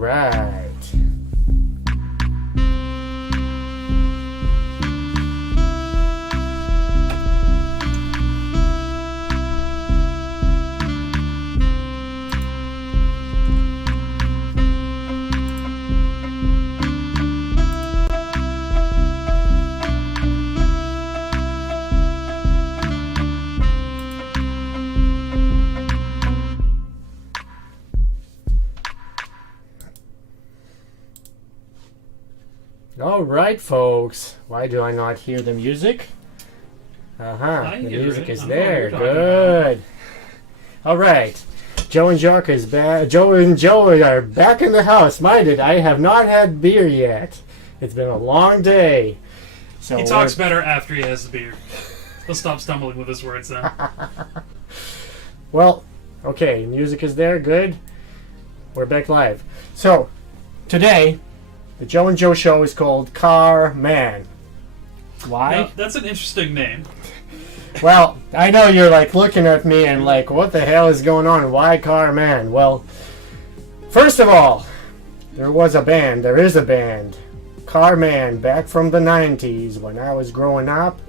right. All right, folks. Why do I not hear the music? The music is there. Good. All right. Joe and Jock is back. Joe and Joe are back in the house. Minded, I have not had beer yet. It's been a long day. So he talks better after he has the beer. He'll stop stumbling with his words then. Well, okay. Music is there. Good. We're back live. So, today, the Joe and Joe show is called Kar-Män. Why? Now, that's an interesting name. Well, I know you're like looking at me and like, what the hell is going on? Why Kar-Män? Well, first of all, there is a band, Kar-Män, back from the 90s when I was growing up.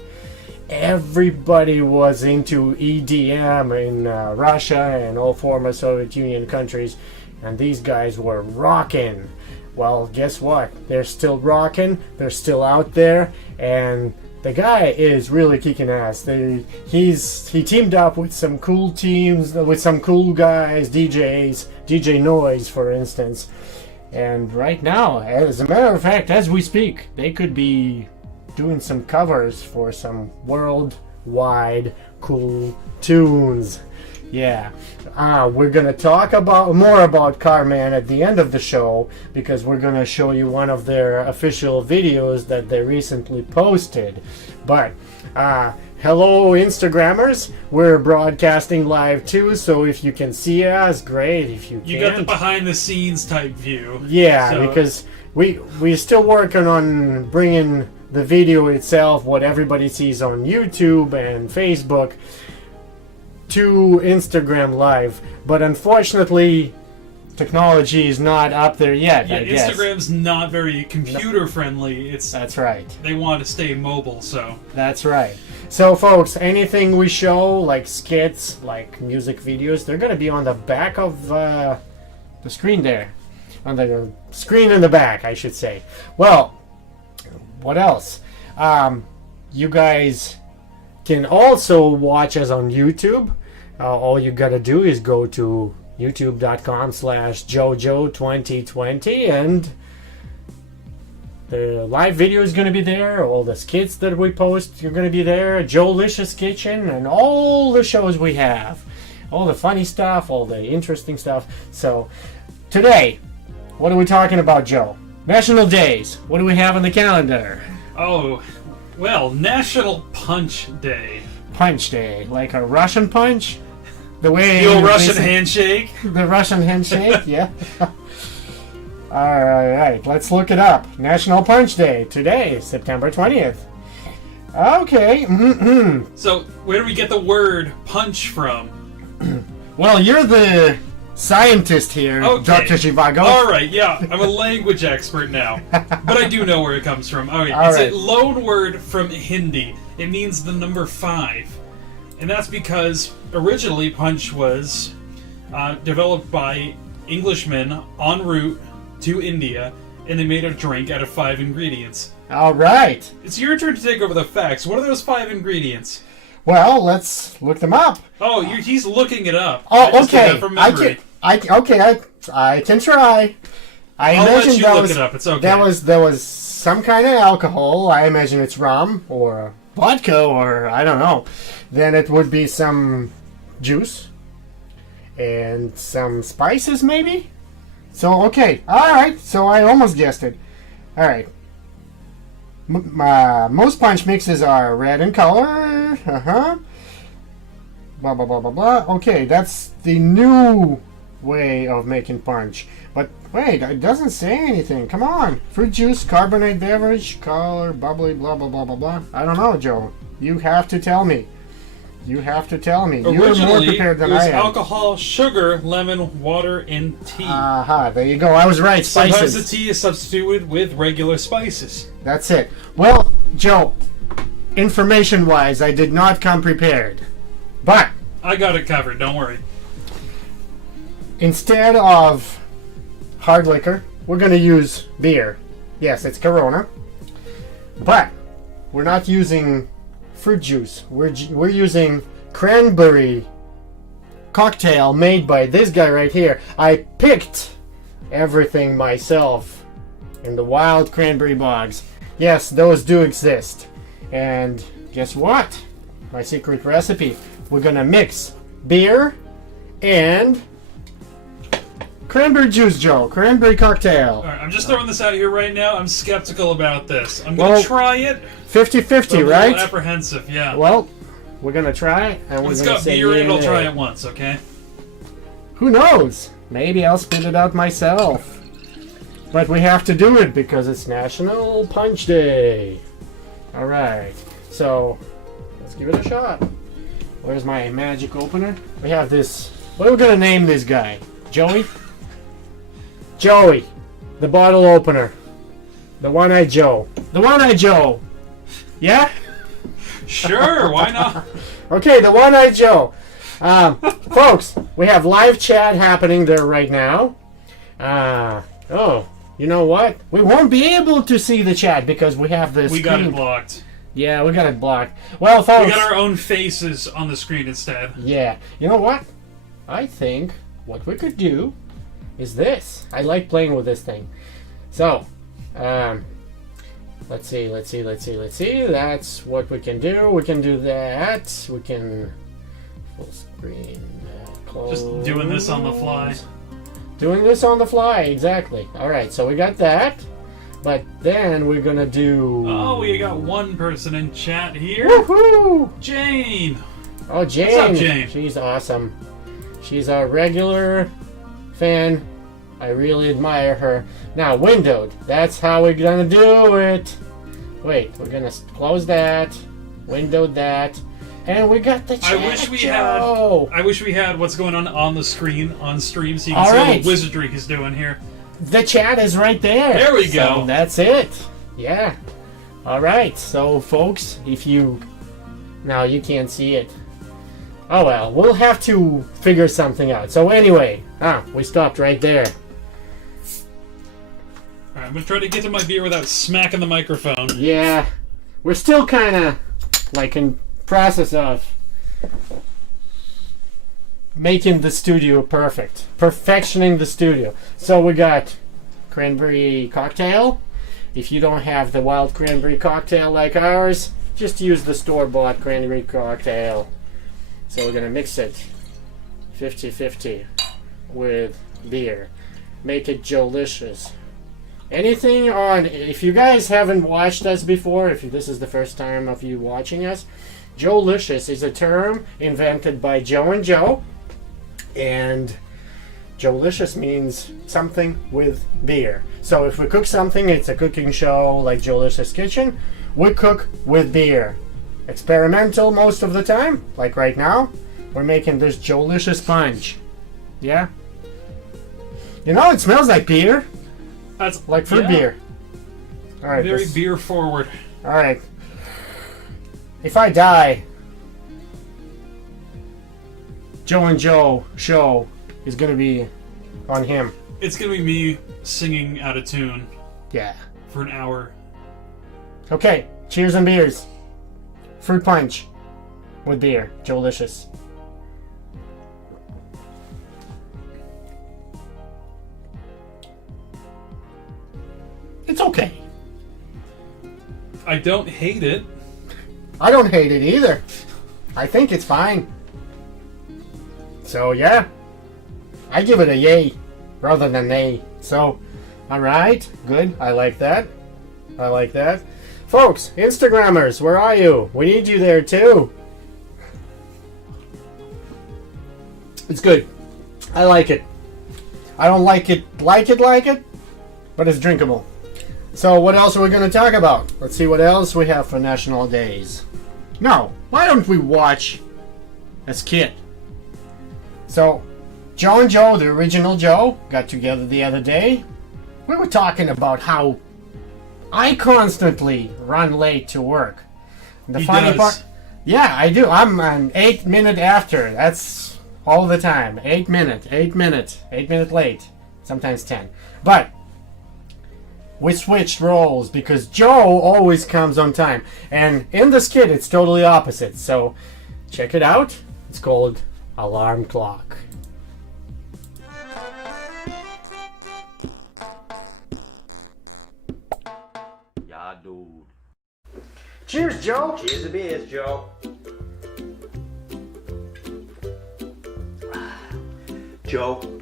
Everybody was into EDM in Russia and all former Soviet Union countries, and these guys were rocking. Well, guess what? They're still rocking. They're still out there, and the guy is really kicking ass. He teamed up with some cool teams, with some cool guys, DJs, DJ Noise, for instance. And right now, as a matter of fact, as we speak, they could be doing some covers for some worldwide cool tunes. Yeah. We're going to talk more about Kar-Män at the end of the show, because we're going to show you one of their official videos that they recently posted. But, hello Instagrammers, we're broadcasting live too, so if you can see us, great. If you can't, you got the behind the scenes type view. Yeah, so. Because we're still working on bringing the video itself, what everybody sees on YouTube and Facebook, to Instagram Live, but unfortunately technology is not up there yet. Yeah, I guess. Instagram's not very computer friendly. That's right. They want to stay mobile, so. That's right. So folks, anything we show, like skits, like music videos, they're going to be on the back of the screen there. On the screen in the back, I should say. Well, what else? You guys can also watch us on YouTube. All you gotta do is go to youtube.com/jojo2020, and the live video is gonna be there. All the skits that we post are gonna be there. Joe-licious Kitchen and all the shows we have, all the funny stuff, all the interesting stuff. So today, what are we talking about, Joe? National days. What do we have on the calendar? Oh, well, National Punch Day. Punch Day, like a Russian punch? The way old Russian handshake? The Russian handshake, yeah. Alright, let's look it up. National Punch Day, today, September 20th. Okay. So, where do we get the word punch from? Well, you're the scientist here, okay. Dr. Zhivago. Alright, yeah, I'm a language expert now. But I do know where it comes from. It's a loan word from Hindi. It means the number 5. And that's because originally punch was developed by Englishmen en route to India, and they made a drink out of 5 ingredients. Alright. It's your turn to take over the facts. What are those 5 ingredients? Well, let's look them up. Oh, he's looking it up. Oh, okay. I can try. I'll let you look it up. It's okay. There was some kind of alcohol. I imagine it's rum or vodka or I don't know. Then it would be some juice and some spices, maybe. So okay, all right. So I almost guessed it. All right. Most punch mixes are red in color. Blah blah blah blah blah. Okay, that's the new way of making punch. But wait, it doesn't say anything. Come on. Fruit juice, carbonate beverage, color, bubbly, blah blah blah blah blah. I don't know, Joe. You have to tell me. You have to tell me. You're more Originally, prepared it than was I am. alcohol, sugar, lemon, water, and tea. Aha, there you go. I was right. Sometimes Spices. the tea is substituted with regular spices. That's it. Well, Joe, information-wise, I did not come prepared. But I got it covered, don't worry. instead of hard liquor, we're going to use beer. Yes, it's Corona. But we're not using fruit juice. We're using cranberry cocktail made by this guy right here. I picked everything myself in the wild cranberry bogs. Yes, those do exist. And guess what? My secret recipe. We're gonna mix beer and cranberry juice, Joe. Cranberry cocktail. Alright, I'm just throwing this out here right now. I'm skeptical about this. I'm going to Well, try it. 50-50, but I'm a right? little apprehensive, yeah. Well, we're gonna try it, and we're It's gonna got say beer in yay it, or I'll try nay. it once, okay? Who knows? Maybe I'll spit it out myself. But we have to do it because it's National Punch Day. Alright, so let's give it a shot. Where's my magic opener? We have this. What are we gonna name this guy? Joey? Joey, the bottle opener. The One-Eyed Joe. The One-Eyed Joe. Yeah? Sure, why not? Okay, the One-Eyed Joe. Folks, we have live chat happening there right now. Oh, you know what? We won't be able to see the chat because we have this. We got it blocked. Yeah, we got it blocked. Well, folks. We got our own faces on the screen instead. Yeah. You know what? I think what we could do is this. I like playing with this thing. So, let's see. That's what we can do. We can do that. We can full screen. Close. Just doing this on the fly. Doing this on the fly, exactly. All right, so we got that. But then we're gonna do. Oh, we got one person in chat here. Woohoo! Jane. Oh, Jane. What's up, Jane? She's awesome. She's a regular fan. I really admire her. Now, windowed. That's how we're gonna do it. Wait, we're gonna close that. Windowed that. And we got the chat. I wish we had what's going on the screen on stream so you can All see right. what wizardry he's doing here. The chat is right there. There we go. So that's it. Yeah. All right. So, folks, if you now you can't see it. Oh well, we'll have to figure something out. So anyway, we stopped right there. Alright, I'm gonna try to get to my beer without smacking the microphone. Yeah, we're still kind of like in process of making the studio perfect, perfectioning the studio. So we got cranberry cocktail. If you don't have the wild cranberry cocktail like ours, just use the store-bought cranberry cocktail. So we're gonna mix it 50-50 with beer. Make it delicious. Anything on, if you guys haven't watched us before, if this is the first time of you watching us, Joe-licious is a term invented by Joe and Joe. And Joe-licious means something with beer. So if we cook something, it's a cooking show like Joe-licious Kitchen. We cook with beer. Experimental most of the time, like right now. We're making this Joe-licious punch. Yeah? You know, it smells like beer. That's Like fruit beer. All right. very beer forward. All right. If I die, Joe and Joe show is gonna be on him. It's gonna be me singing out of tune Yeah. for an hour. Okay. Cheers and beers. Fruit punch with beer. Joe-licious. It's okay. I don't hate it. I don't hate it either. I think it's fine. So yeah, I give it a yay rather than nay. So, alright, good. I like that. I like that. Folks, Instagrammers, where are you? We need you there too. It's good. I like it. I don't like it, but it's drinkable. So what else are we going to talk about? Let's see what else we have for national days. No, why don't we watch a skit. So, Joe and Joe, the original Joe, got together the other day. We were talking about how I constantly run late to work. The He funny does. part, yeah, I do. I'm an 8-minute after. That's all the time. 8 minutes, 8 minutes, 8 minute late. Sometimes 10. But we switched roles because Joe always comes on time. And in the skit, it's totally opposite. So check it out. It's called Alarm Clock. Yeah, dude. Cheers, Joe. Cheers to beers, Joe. Joe,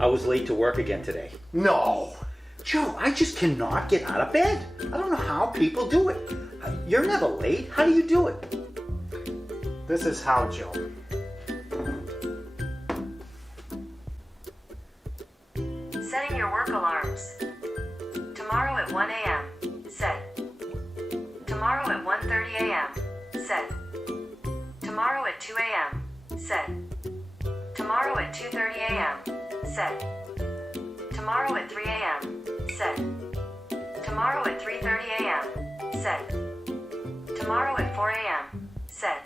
I was late to work again today. No. Joe, I just cannot get out of bed. I don't know how people do it. You're never late. How do you do it? This is how, Joe. Setting your work alarms. Tomorrow at 1 a.m. Set. Tomorrow at 1:30 a.m. Set. Tomorrow at 2 a.m. Set. Tomorrow at 2:30 a.m. Set. Tomorrow at 3 a.m. Set. Tomorrow at 3:30 a.m. Set. Tomorrow at 4 a.m. Set.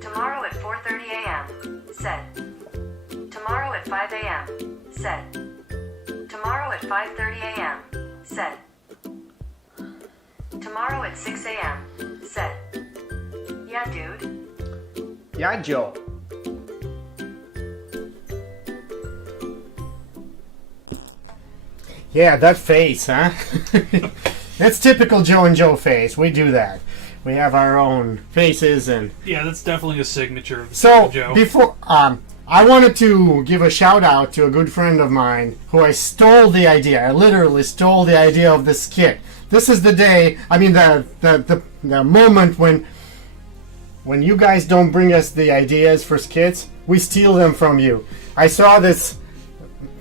Tomorrow at 4:30 a.m. Set. Tomorrow at 5 a.m. Set. Tomorrow at 5:30 a.m. Set. Tomorrow at 6 a.m. Set. Yeah, dude. Yeah, Joe. Yeah, that face, huh? That's typical Joe and Joe face. We do that. We have our own faces and... Yeah, that's definitely a signature of So, Joe. before... I wanted to give a shout out to a good friend of mine who I stole the idea. I literally stole the idea of the skit. This is the day, I mean the moment when you guys don't bring us the ideas for skits, we steal them from you. I saw this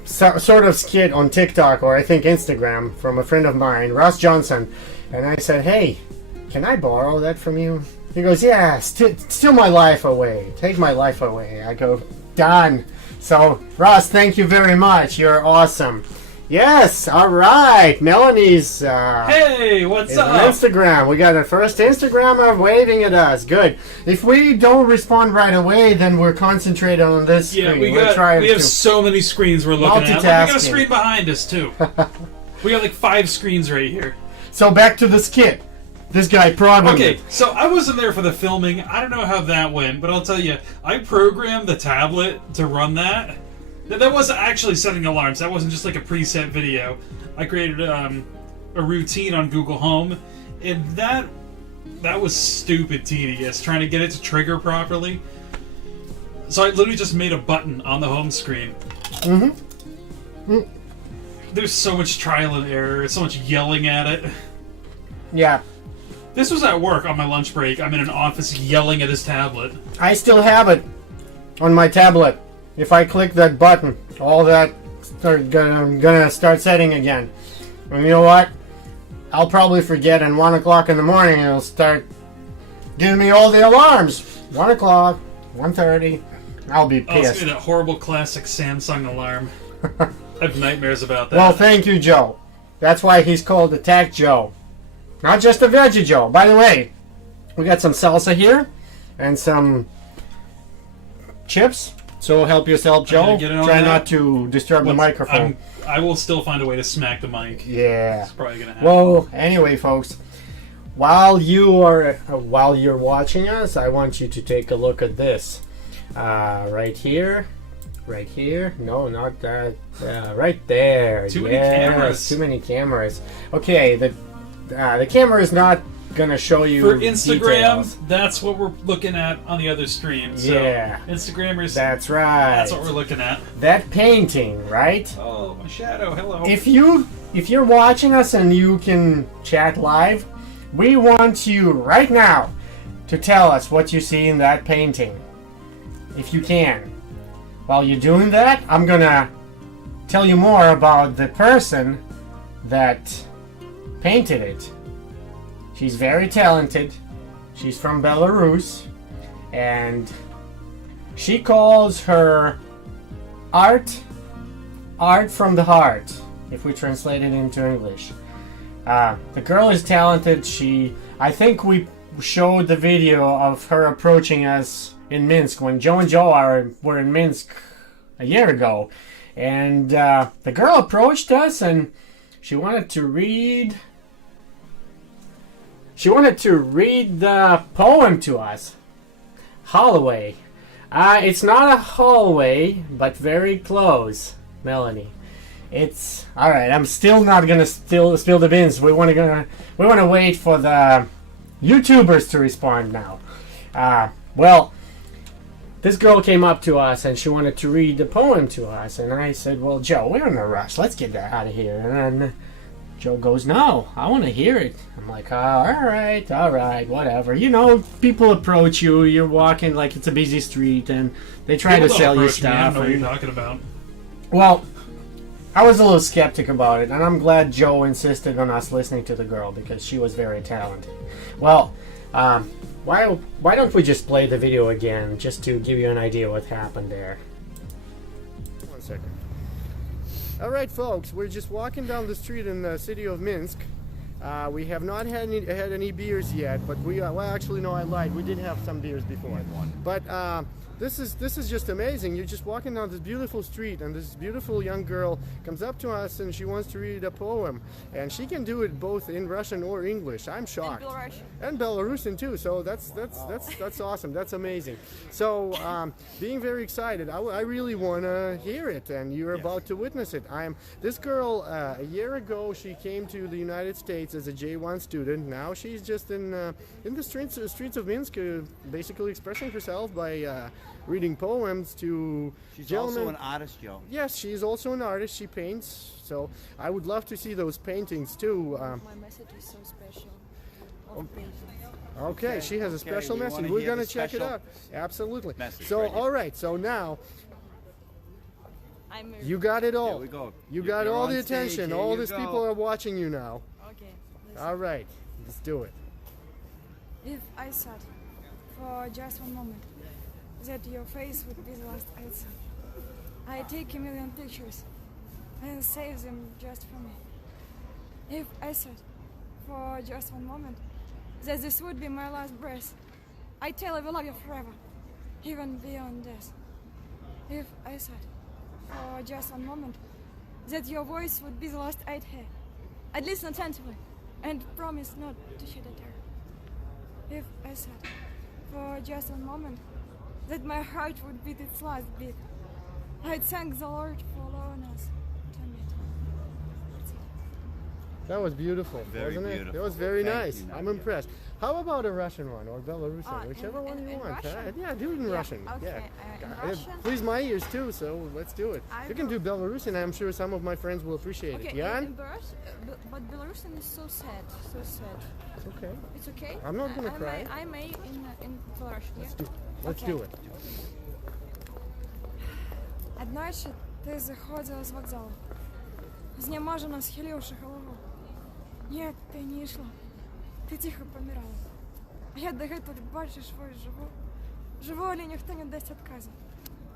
sort of skit on TikTok or I think Instagram from a friend of mine, Ross Johnson, and I said, hey, can I borrow that from you? He goes, yeah, steal my life away. Take my life away. I go, done. So, Ross, thank you very much. You're awesome. Yes, all right. Melanie's Hey, what's is on up? Instagram. We got a first Instagrammer waving at us. Good. If we don't respond right away, then we're concentrated on this Yeah, screen. we We're trying have to- so many screens we're looking at. Look, we got a Multitasking. screen behind us too. We got like 5 screens right here. So back to the skit. This guy programmed Okay, it. so I wasn't there for the filming. I don't know how that went, but I'll tell you, I programmed the tablet to run that. That wasn't actually setting alarms. That wasn't just like a preset video. I created a routine on Google Home, and that was stupid tedious, trying to get it to trigger properly. So I literally just made a button on the home screen. There's so much trial and error, so much yelling at it. Yeah. This was at work on my lunch break. I'm in an office yelling at his tablet. I still have it on my tablet. If I click that button, all that I'm gonna start setting again. And you know what? I'll probably forget, and 1 o'clock in the morning it'll start giving me all the alarms. 1 o'clock, 1:30. I'll be Oh, it's gonna pissed. be that horrible classic Samsung alarm. I have nightmares about that. Well, thank you, Joe. That's why he's called Attack Joe. Not just a veggie Joe. By the way, we got some salsa here and some chips. So help yourself, I'm gonna Joe. get in on Try that. not to disturb the microphone. I will still find a way to smack the mic. Yeah. It's probably gonna happen. Well, anyway, folks, while you're watching us, I want you to take a look at this. Right here. No, not that. Right there. Too many cameras. Too many cameras. Okay, the camera is not gonna show you For Instagram, details. that's what we're looking at on the other stream. So Yeah. Instagrammers, That's right. that's what we're looking at. That painting, right? Oh, my shadow. Hello. If you're watching us and you can chat live, we want you right now to tell us what you see in that painting. If you can. While you're doing that, I'm gonna tell you more about the person that painted it. She's very talented. She's from Belarus, and She calls her art from the heart, if we translate it into English. The girl is talented. I think we showed the video of her approaching us in Minsk when Joe and Joe were in Minsk a year ago. And the girl approached us and she wanted to read the poem to us. Hallway. It's not a hallway, but very close, Melanie. It's all right. I'm still not gonna spill the beans. We want to wait for the YouTubers to respond now. Well, this girl came up to us and she wanted to read the poem to us, and I said, "Well, Joe, we're in a rush. Let's get that out of here." And then Joe goes, "No, I want to hear it." I'm like, "Oh, all right, whatever." You know, people approach you. You're walking like it's a busy street, and they try to sell you stuff. I don't know what you're talking about. Well, I was a little skeptic about it, and I'm glad Joe insisted on us listening to the girl because she was very talented. Well, why don't we just play the video again just to give you an idea what happened there? 1 second. All right, folks, we're just walking down the street in the city of Minsk. We have not had any beers yet, but well, actually, no, I lied. We did have some beers before. But this is just amazing. You're just walking down this beautiful street, and this beautiful young girl comes up to us, and she wants to read a poem, and she can do it both in Russian or English. I'm shocked. And Belarusian too. So that's awesome. That's amazing. So being very excited, I really want to hear it, and you're about to witness it. This girl a year ago she came to the United States as a J1 student. Now she's just in the streets of Minsk, basically expressing herself by reading poems to She's gentlemen. also an artist, Joe. Yes, she's also an artist. She paints, so I would love to see those paintings too. My message is so special. Okay, she has a special we message. wanna We're hear going to the check it special out. Absolutely. message So, right here. all right. So now I'm you got it all. Here we go. You You're got all on the stage. attention. Here All you these go. people are watching you now. okay. All right, let's do it. If I thought for just one moment that your face would be the last I saw, I take a million pictures and save them just for me. If I thought for just one moment that this would be my last breath, I tell I will love you forever, even beyond death. If I thought for just one moment that your voice would be the last I'd hear, I'd listen attentively and promise not to shed a tear. If I thought for just one moment that my heart would beat its last beat, I'd thank the Lord for allowing us to meet. That's it. That was beautiful, Very wasn't it? beautiful. It was very Thank nice. you, I'm Nadia. impressed. How about a Russian one or Belarusian, whichever one you in want? Russian? Yeah, do it in Yeah, Russian. okay, Yeah. in It Russian? please my ears too, so let's do it. I You can do will. Belarusian. I'm sure some of my friends will appreciate Okay, it. Yeah? but Belarusian is so sad, so sad. It's okay. It's okay? I'm not gonna I cry. I may in Belarusian, yeah? Let's Okay. do it. Одночі ти заходила з вокзалу, знеможено схиливши голову. Ні, ти не йшла, ти тихо помирала. А я до тут бачиш свою живу. Живу, але ніхто не дасть отказу.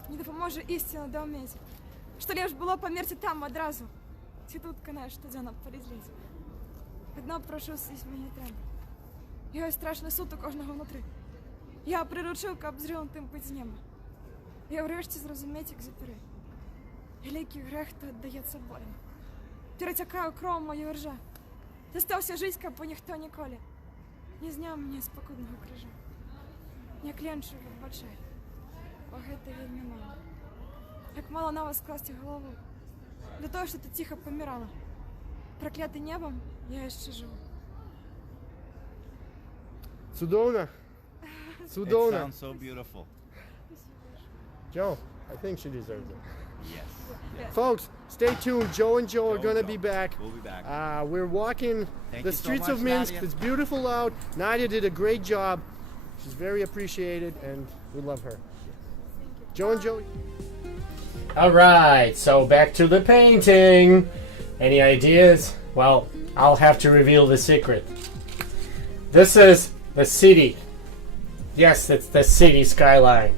Не допоможе істина до вміті. Що лиш було померти там одразу. Ці тут канає щоденно перезлізь. Одно прошу сість мені треба. Його страшний суд у кожного внутрі. Я приручив, каб зрілим бить з неба. Я врешті зрозуміти, як запери. Великий грех то віддається болем. Перетякаю кров мою ржа. Достався життя, каб ніхто ніколи не зняв мені спокійного крижа. Не кленчу відбачай, бо гэта вельми мало. Як мало на вас класти голову, для того, що ти тихо помирала. Проклятий небом, я ще живу. Судовna. It Судовna. sounds so beautiful. Joe, I think she deserves it. Yes. Folks, stay tuned. Joe and Joe are Joe going to and be Joe. back. We'll be back. We're walking Thank the you so streets much, of Minsk. Nadia. It's beautiful out. Nadia did a great job. She's very appreciated, and we love her. Joe and Joe. All right, so back to the painting. Any ideas? Well, I'll have to reveal the secret. This is the city. Yes, it's the city skyline.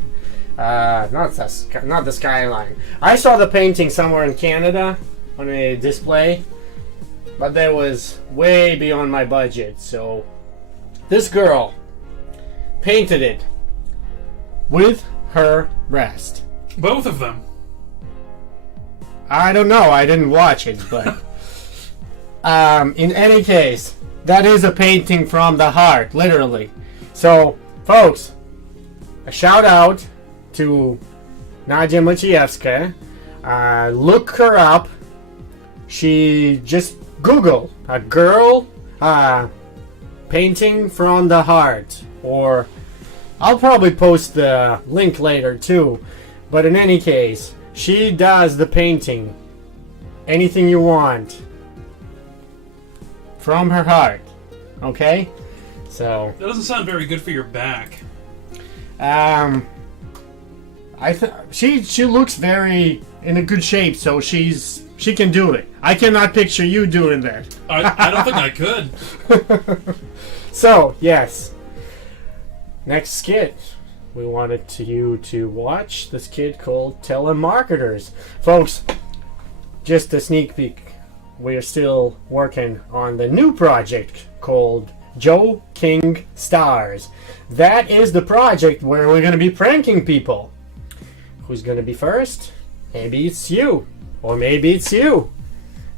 Not the skyline. I saw the painting somewhere in Canada on a display, but that was way beyond my budget. So this girl painted it with her breast. Both of them. I don't know. I didn't watch it, but in any case, that is a painting from the heart, literally. So, folks, a shout out to Nadia Maciejewska. Look her up. She just Google a girl painting from the heart, or I'll probably post the link later too. But in any case, she does the painting. Anything you want from her heart. Okay? So That doesn't sound very good for your back. She looks very in a good shape, so she can do it. I cannot picture you doing that. I don't think I could. So, yes. Next skit. We wanted you to watch the skit called Telemarketers. Folks, just a sneak peek. We're still working on the new project called Joe King Stars. That is the project where we're going to be pranking people. Who's going to be first? Maybe it's you. Or maybe it's you.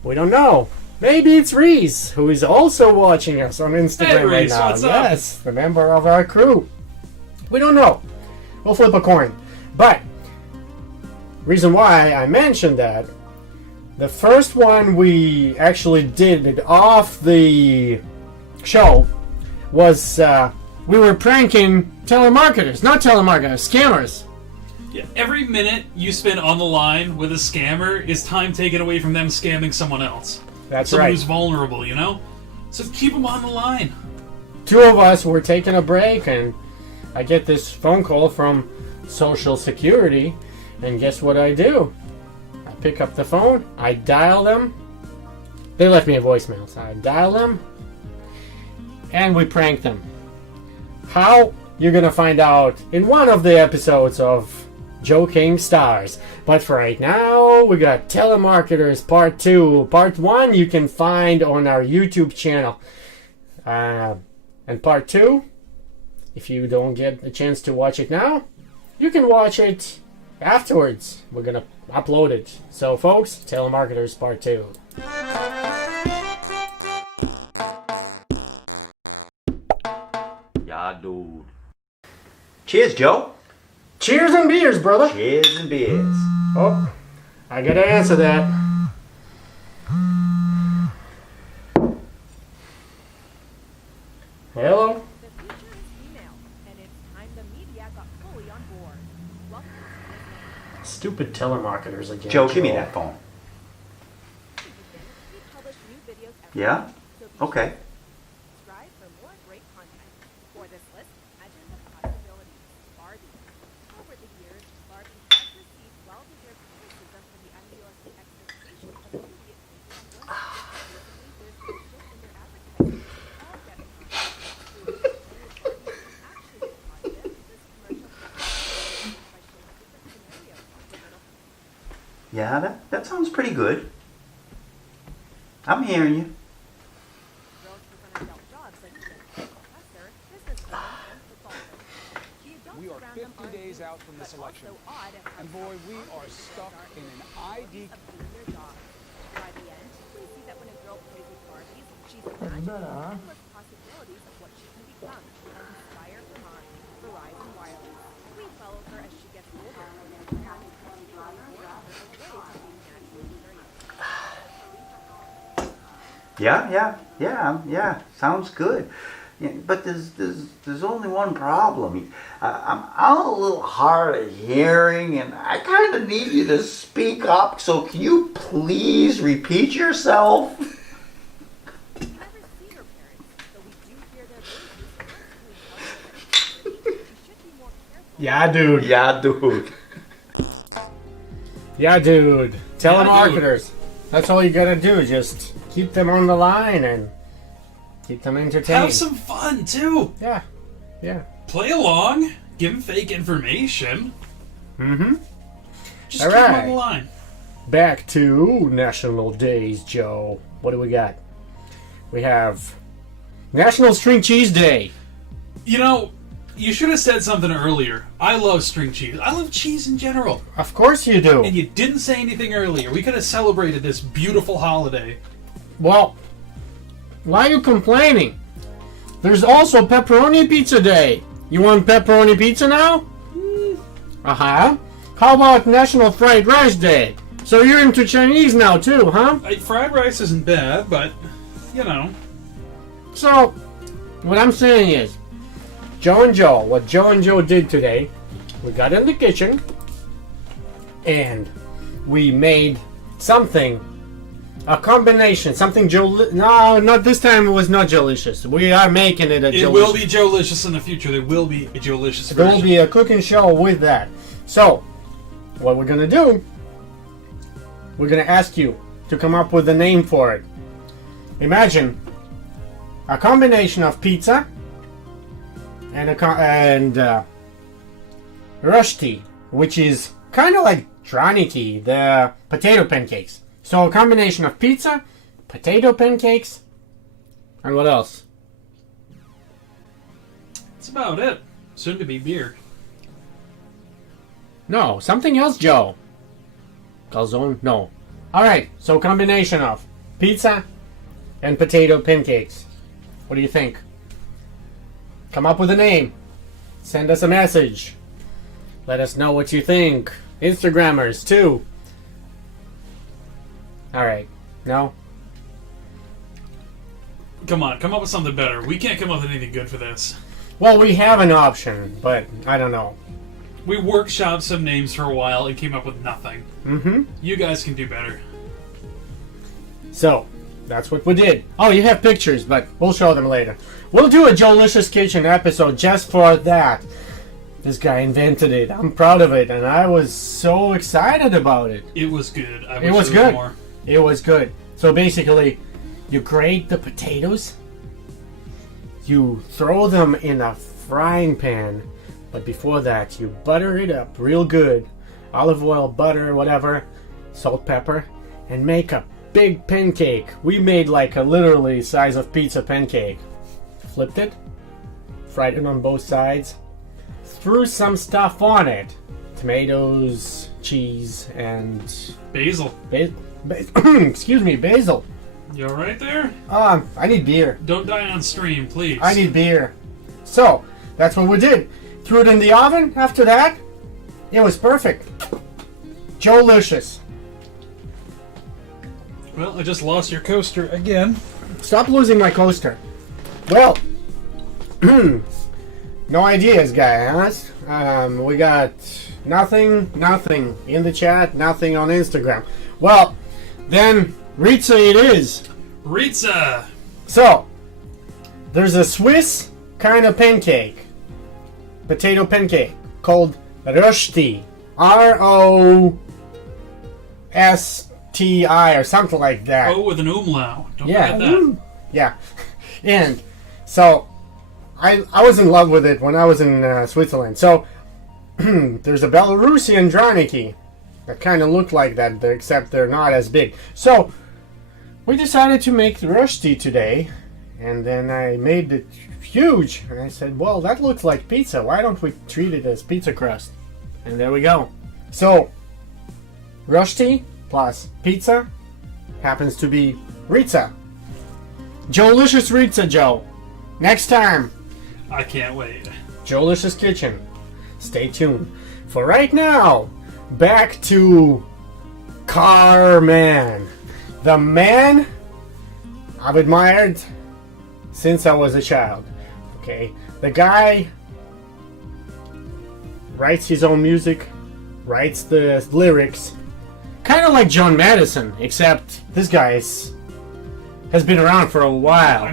We don't know. Maybe it's Reese, who is also watching us on Instagram Hey, right Reese, now. what's up? Yes, the member of our crew. We don't know. We'll flip a coin. But, reason why I mentioned that, the first one we actually did off the show was we were pranking telemarketers. Not telemarketers, scammers. Yeah, every minute you spend on the line with a scammer is time taken away from them scamming someone else. That's Someone right. who's vulnerable, you know? So keep them on the line. Two of us were taking a break, and I get this phone call from Social Security, and guess what I do? I pick up the phone, I dial them. They left me a voicemail, so I dial them, and we prank them. How? You're gonna find out in one of the episodes of Joe King Stars. But for right now, we got Telemarketers Part 2. Part 1 you can find on our YouTube channel. And Part 2, if you don't get a chance to watch it now, you can watch it afterwards. We're gonna upload it. So folks, Telemarketers Part 2. Yeah, dude. Cheers, Joe. Cheers and beers, brother. Cheers and beers. Oh, I gotta answer that. Hello? The future is female, and it's time the media got fully on board. Welcome to Disney. Stupid telemarketers again. Joe, give me that phone. We publish new videos every Yeah? week, so be Okay. sure to subscribe for more great content. For this list, imagine the possibilities. Barbie. Over the years, Barbie has received well-deserved criticism for the unrealistic expectations of immediate thinking women. Recently, there's been a shift in their advertising. All get it. Yeah, that sounds pretty good. I'm hearing you. We are 50 days out from this election, and boy, we are stuck in an ID. By the end, we see that when a girl plays with Barbies, she's imagining endless possibilities of what she can become and inspire her mind. Verizon Wireless. We follow her as she gets older and she becomes more aware of her ways of being naturally curious. Yeah. Sounds good. Yeah, but there's only one problem. I'm a little hard of hearing, and I kind of need you to speak up. So can you please repeat yourself? We never see her parents, though we do hear their voices. We should be more careful. Yeah, dude. Yeah, dude. Yeah, dude. Telemarketers. That's all you gotta do. Just keep them on the line and keep them entertained. Have some fun, too. Yeah. Play along. Give them fake information. Mm-hmm. Just All keep 'em right. on the line. Back to National Days, Joe. What do we got? We have National String Cheese Day. You know, you should have said something earlier. I love string cheese. I love cheese in general. Of course you do. And you didn't say anything earlier. We could have celebrated this beautiful holiday. Well, why are you complaining? There's also Pepperoni Pizza Day. You want pepperoni pizza now? Uh-huh. How about National Fried Rice Day? So you're into Chinese now too, huh? Fried rice isn't bad, but, you know. So, what I'm saying is, what Joe and Joe did today, we got in the kitchen, and we made something, a combination, something no, not this time, it was not Joelicious. We are making it a Joelicious. It will be Joelicious in the future. There will be a Joelicious version. There will be a cooking show with that. So, what we're gonna do, we're gonna ask you to come up with a name for it. Imagine a combination of pizza and Rusty, which is kind of like Draniki, the potato pancakes. So a combination of pizza, potato pancakes, and what else? That's about it. Soon to be beer. No, something else, Joe. Calzone? No. Alright, so combination of pizza and potato pancakes. What do you think? Come up with a name. Send us a message. Let us know what you think. Instagrammers, too. Alright. No? Come on, come up with something better. We can't come up with anything good for this. Well, we have an option, but I don't know. We workshopped some names for a while and came up with nothing. Mm-hmm. You guys can do better. So, that's what we did. Oh, you have pictures, but we'll show them later. We'll do a Joelicious Kitchen episode just for that. This guy invented it. I'm proud of it, and I was so excited about it. It was good. I wish It was there good. More. It was good. So basically, you grate the potatoes, you throw them in a frying pan, but before that, you butter it up real good. Olive oil, butter, whatever, salt, pepper, and make a big pancake. We made like a literally size of pizza pancake. Flipped it, fried it on both sides, threw some stuff on it. Tomatoes, cheese, and Basil. excuse me, basil. You alright there? I need beer. Don't die on stream, please. I need beer. So, that's what we did. Threw it in the oven. After that, it was perfect. Joelicious. Well, I just lost your coaster again. Stop losing my coaster. Well, no ideas, guys. We got nothing in the chat, nothing on Instagram. Well, then, Ritza it is. Ritza! So, there's a Swiss kind of pancake, potato pancake, called Rosti. R-O-S-T-I or something like that. Oh, with an umlaut. Don't Yeah, forget that. yeah. And so, I was in love with it when I was in Switzerland. So, there's a Belarusian Draniki that kind of look like that, except they're not as big. So, we decided to make the Rosti today, and then I made it huge, and I said, well, that looks like pizza. Why don't we treat it as pizza crust? And there we go. So, Rosti plus pizza happens to be Ritza. Joelicious Ritza, Joe. Next time, I can't wait. Joelicious Kitchen. Stay tuned. For right now, back to Kar-Män. The man I've admired since I was a child. Okay? The guy writes his own music, writes the lyrics. Kind of like John Madison, except this guy has been around for a while.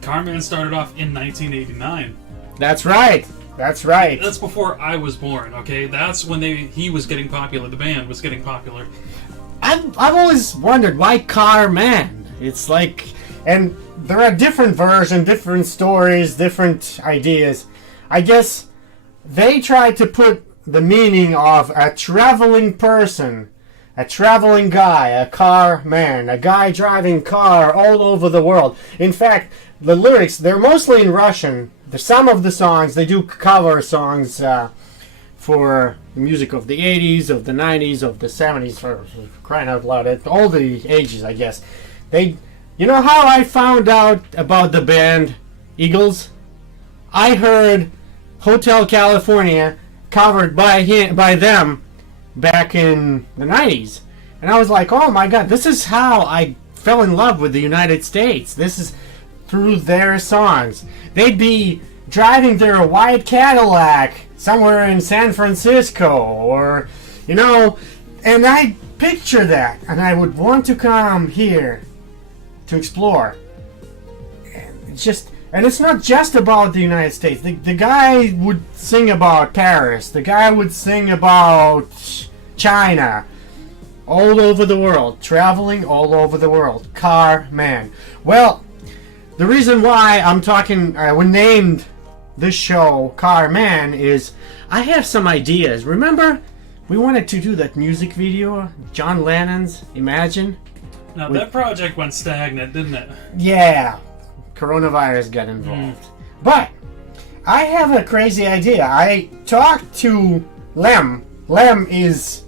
Kar-Män started off in 1989. That's right. That's right. That's before I was born, okay? That's when he was getting popular. The band was getting popular. I've always wondered why Kar-Män. It's like, and there are different versions, different stories, different ideas. I guess they tried to put the meaning of a traveling person, a traveling guy, a car man, a guy driving car all over the world. In fact, the lyrics, they're mostly in Russian. Some of the songs, they do cover songs for the music of the 80s, of the 90s, of the 70s, for crying out loud, at all the ages, I guess. You know how I found out about the band Eagles? I heard Hotel California covered by them back in the 90s. And I was like, oh my god, this is how I fell in love with the United States. This is through their songs. They'd be driving their white Cadillac somewhere in San Francisco, or, you know, and I picture that, and I would want to come here to explore. And it's not just about the United States. The guy would sing about Paris. The guy would sing about China. All over the world. Traveling all over the world. Car-Män. Well, the reason why I'm talking, we named this show Car-Män is I have some ideas. Remember, we wanted to do that music video, John Lennon's Imagine? Now, that project went stagnant, didn't it? Yeah. Coronavirus got involved. But I have a crazy idea. I talked to Lem. Lem is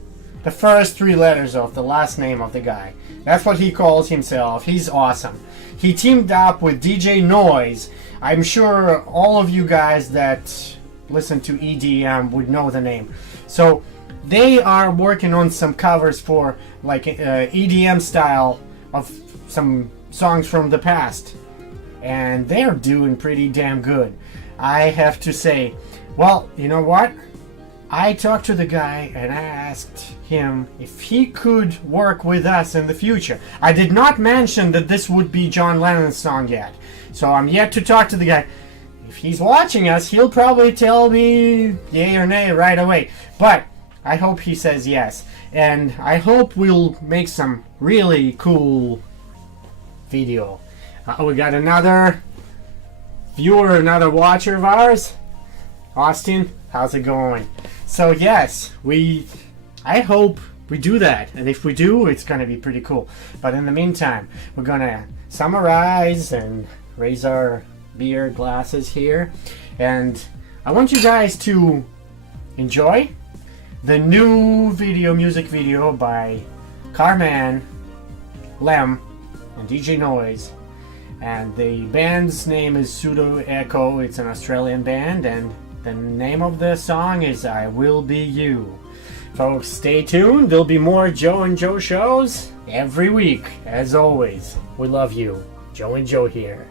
the first 3 letters of the last name of the guy. That's what he calls himself. He's awesome. He teamed up with DJ Noise. I'm sure all of you guys that listen to EDM would know the name. So they are working on some covers for like EDM style of some songs from the past. And they're doing pretty damn good, I have to say. Well, you know what? I talked to the guy and I asked him if he could work with us in the future. I did not mention that this would be John Lennon's song yet. So I'm yet to talk to the guy. If he's watching us, he'll probably tell me yay or nay right away. But I hope he says yes. And I hope we'll make some really cool video. We got another viewer, another watcher of ours. Austin, how's it going? So yes, I hope we do that. And if we do, it's going to be pretty cool. But in the meantime, we're going to summarize and raise our beer glasses here. And I want you guys to enjoy the new music video by Car-Män, Lem, and DJ Noise. And the band's name is Pseudo Echo. It's an Australian band, and the name of the song is I Will Be You. Folks, stay tuned. There'll be more Joe and Joe shows every week. As always, we love you. Joe and Joe here.